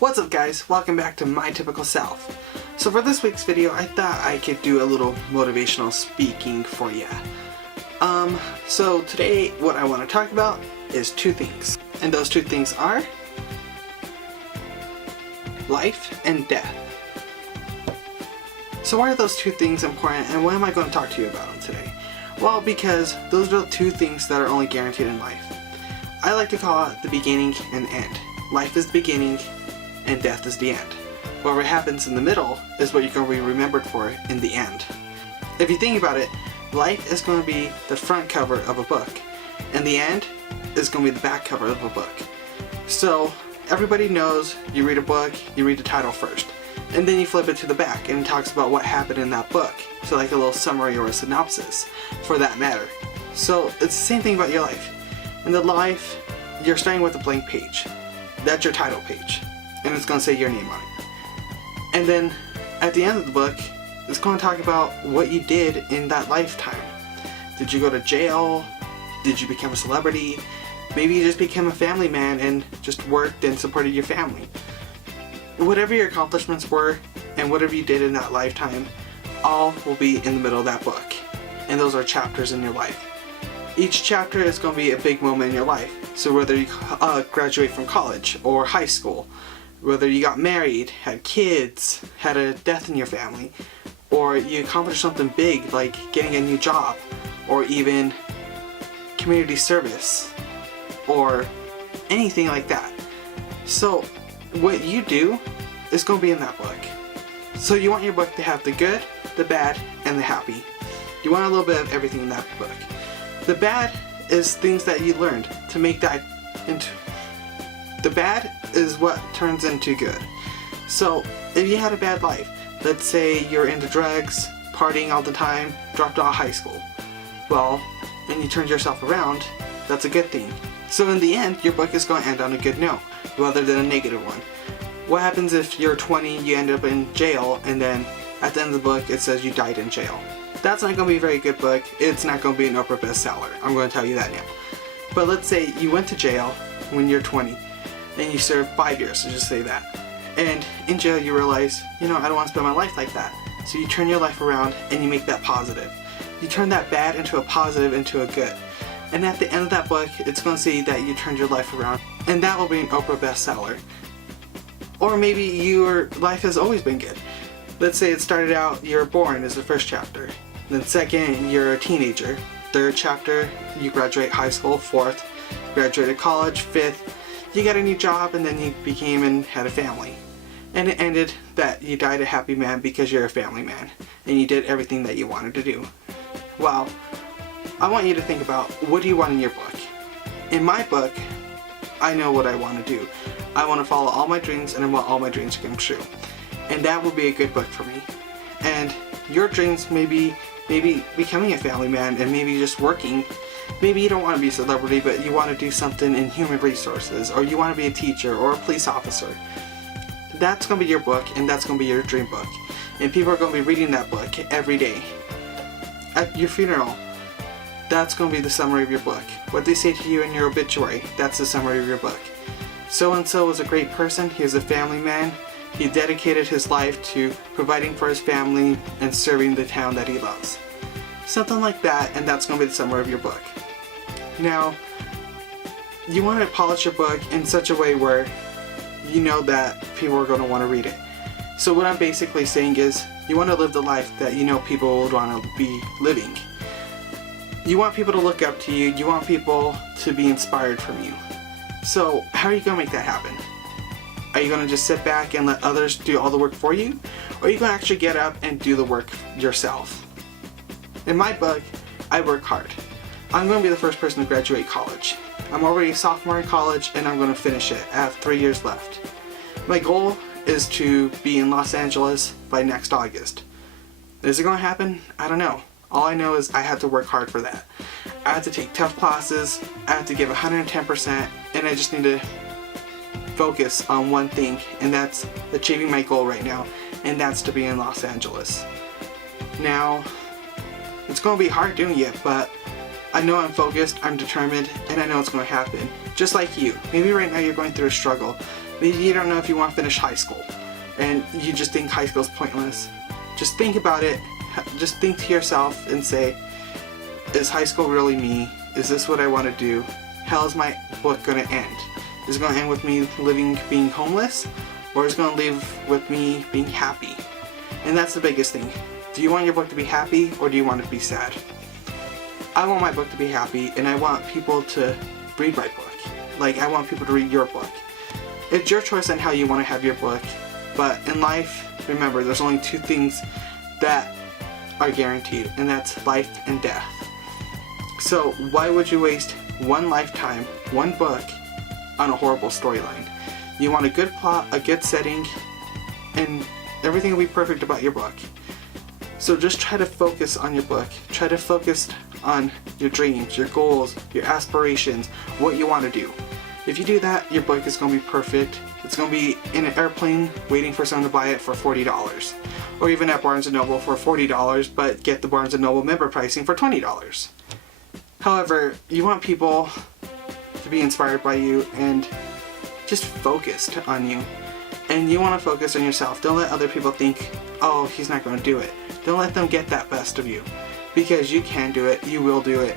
What's up guys, welcome back to My Typical Self. So for this week's video, I thought I could do a little motivational speaking for ya. So today what I want to talk about is two things. And those two things are life and death. So why are those two things important and why am I going to talk to you about them today? Well, because those are the two things that are only guaranteed in life. I like to call it the beginning and end. Life is the beginning and death is the end. Whatever happens in the middle is what you're going to be remembered for in the end. If you think about it, life is going to be the front cover of a book, and the end is going to be the back cover of a book. So everybody knows you read a book, you read the title first, and then you flip it to the back and it talks about what happened in that book. So like a little summary or a synopsis for that matter. So it's the same thing about your life. In the life, you're starting with a blank page. That's your title page, and it's going to say your name on it. And then at the end of the book, it's going to talk about what you did in that lifetime. Did you go to jail? Did you become a celebrity? Maybe you just became a family man and just worked and supported your family. Whatever your accomplishments were and whatever you did in that lifetime, all will be in the middle of that book. And those are chapters in your life. Each chapter is going to be a big moment in your life. So whether you graduate from college or high school, whether you got married, had kids, had a death in your family, or you accomplished something big like getting a new job, or even community service, or anything like that. So what you do is going to be in that book. So you want your book to have the good, the bad, and the happy. You want a little bit of everything in that book. The bad is things that you learned to make that into... The bad is what turns into good. So if you had a bad life, let's say you're into drugs, partying all the time, dropped out of high school, well, and you turned yourself around, that's a good thing. So in the end, your book is going to end on a good note, rather than a negative one. What happens if you're 20, you end up in jail, and then at the end of the book it says you died in jail? That's not going to be a very good book. It's not going to be an Oprah bestseller. I'm going to tell you that now. But let's say you went to jail when you're 20 and you served 5 years, so just say that. And in jail you realize, I don't want to spend my life like that. So you turn your life around and you make that positive. You turn that bad into a positive, into a good. And at the end of that book, it's going to say that you turned your life around. And that will be an Oprah bestseller. Or maybe your life has always been good. Let's say it started out, you're born is the first chapter. Then second, you're a teenager. Third chapter, you graduate high school. Fourth, graduated college. Fifth, you got a new job, and then you became and had a family. And it ended that you died a happy man because you're a family man. And you did everything that you wanted to do. Well, I want you to think about, what do you want in your book? In my book, I know what I want to do. I want to follow all my dreams, and I want all my dreams to come true. And that will be a good book for me. And your dreams may be maybe becoming a family man and maybe just working. Maybe you don't want to be a celebrity, but you want to do something in human resources, or you want to be a teacher or a police officer. That's going to be your book, and that's going to be your dream book. And people are going to be reading that book every day. At your funeral, that's going to be the summary of your book. What they say to you in your obituary, that's the summary of your book. So-and-so was a great person, he was a family man. He dedicated his life to providing for his family and serving the town that he loves. Something like that, and that's going to be the summary of your book. Now, you want to polish your book in such a way where you know that people are going to want to read it. So what I'm basically saying is, you want to live the life that you know people would want to be living. You want people to look up to you, you want people to be inspired from you. So how are you going to make that happen? Are you going to just sit back and let others do all the work for you? Or are you going to actually get up and do the work yourself? In my book, I work hard. I'm going to be the first person to graduate college. I'm already a sophomore in college and I'm going to finish it. I have 3 years left. My goal is to be in Los Angeles by next August. Is it going to happen? I don't know. All I know is I have to work hard for that. I have to take tough classes, I have to give 110%, and I just need to focus on one thing, and that's achieving my goal right now, and that's to be in Los Angeles. Now, it's going to be hard doing it, but I know I'm focused, I'm determined, and I know it's going to happen. Just like you. Maybe right now you're going through a struggle, Maybe you don't know if you want to finish high school and you just think high school is pointless. Just think about it. Just think to yourself and say, is high school really me? Is this what I want to do? How is my book going to end? Is it going to end with me being homeless? Or is it going to live with me being happy? And that's the biggest thing. Do you want your book to be happy, or do you want it to be sad? I want my book to be happy, and I want people to read my book. Like, I want people to read your book. It's your choice on how you want to have your book, but in life, remember, there's only two things that are guaranteed, and that's life and death. So why would you waste one lifetime, one book, on a horrible storyline? You want a good plot, a good setting, and everything will be perfect about your book. So just try to focus on your book. Try to focus on your dreams, your goals, your aspirations, what you want to do. If you do that, your book is going to be perfect. It's going to be in an airplane waiting for someone to buy it for $40. Or even at Barnes & Noble for $40, but get the Barnes & Noble member pricing for $20. However, you want people to be inspired by you and just focused on you. And you want to focus on yourself. Don't let other people think, oh, he's not going to do it. Don't let them get that best of you. Because you can do it. You will do it.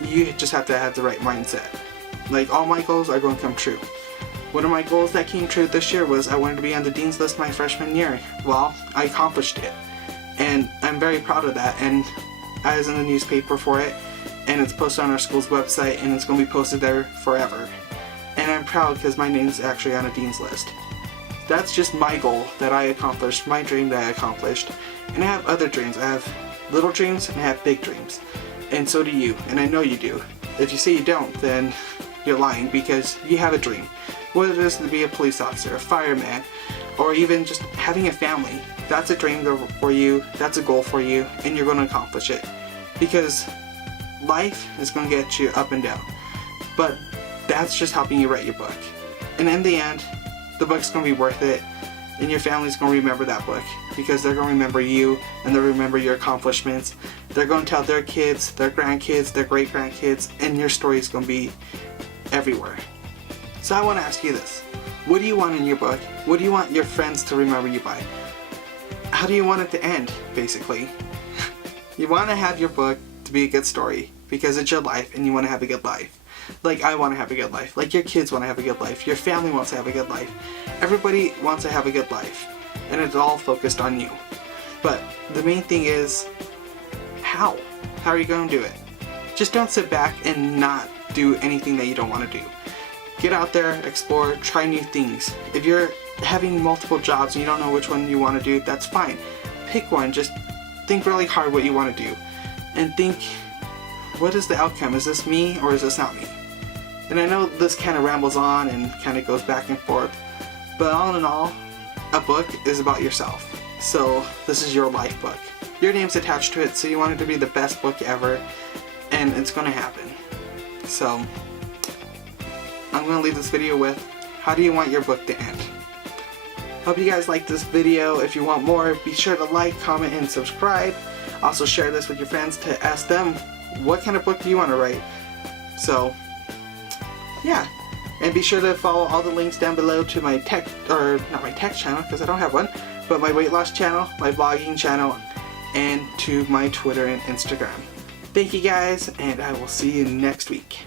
You just have to have the right mindset. Like, all my goals are going to come true. One of my goals that came true this year was I wanted to be on the Dean's List my freshman year. Well, I accomplished it. And I'm very proud of that. And I was in the newspaper for it. And it's posted on our school's website. And it's going to be posted there forever. And I'm proud because my name's actually on a Dean's List. That's just my goal that I accomplished, my dream that I accomplished. And I have other dreams. I have little dreams and I have big dreams. And so do you, and I know you do. If you say you don't, then you're lying, because you have a dream. Whether it is to be a police officer, a fireman, or even just having a family. That's a dream for you, that's a goal for you, and you're going to accomplish it. Because life is going to get you up and down. But that's just helping you write your book. And in the end, the book's going to be worth it, and your family's going to remember that book, because they're going to remember you, and they'll remember your accomplishments. They're going to tell their kids, their grandkids, their great-grandkids, and your story is going to be everywhere. So I want to ask you this. What do you want in your book? What do you want your friends to remember you by? How do you want it to end, basically? You want to have your book to be a good story, because it's your life, and you want to have a good life. Like I want to have a good life. Like your kids want to have a good life. Your family wants to have a good life. Everybody wants to have a good life. And it's all focused on you. But the main thing is, how? How are you going to do it? Just don't sit back and not do anything that you don't want to do. Get out there, explore, try new things. If you're having multiple jobs and you don't know which one you want to do, that's fine. Pick one. Just think really hard what you want to do. And think, what is the outcome? Is this me or is this not me? And I know this kind of rambles on and kind of goes back and forth, but all in all, a book is about yourself. So this is your life book. Your name's attached to it, so you want it to be the best book ever, and it's going to happen. So I'm going to leave this video with, how do you want your book to end? Hope you guys liked this video. If you want more, be sure to like, comment, and subscribe. Also share this with your friends to ask them, what kind of book do you want to write? So yeah, and be sure to follow all the links down below to my tech, or not my tech channel because I don't have one, but my weight loss channel, my vlogging channel, and to my Twitter and Instagram. Thank you guys, and I will see you next week.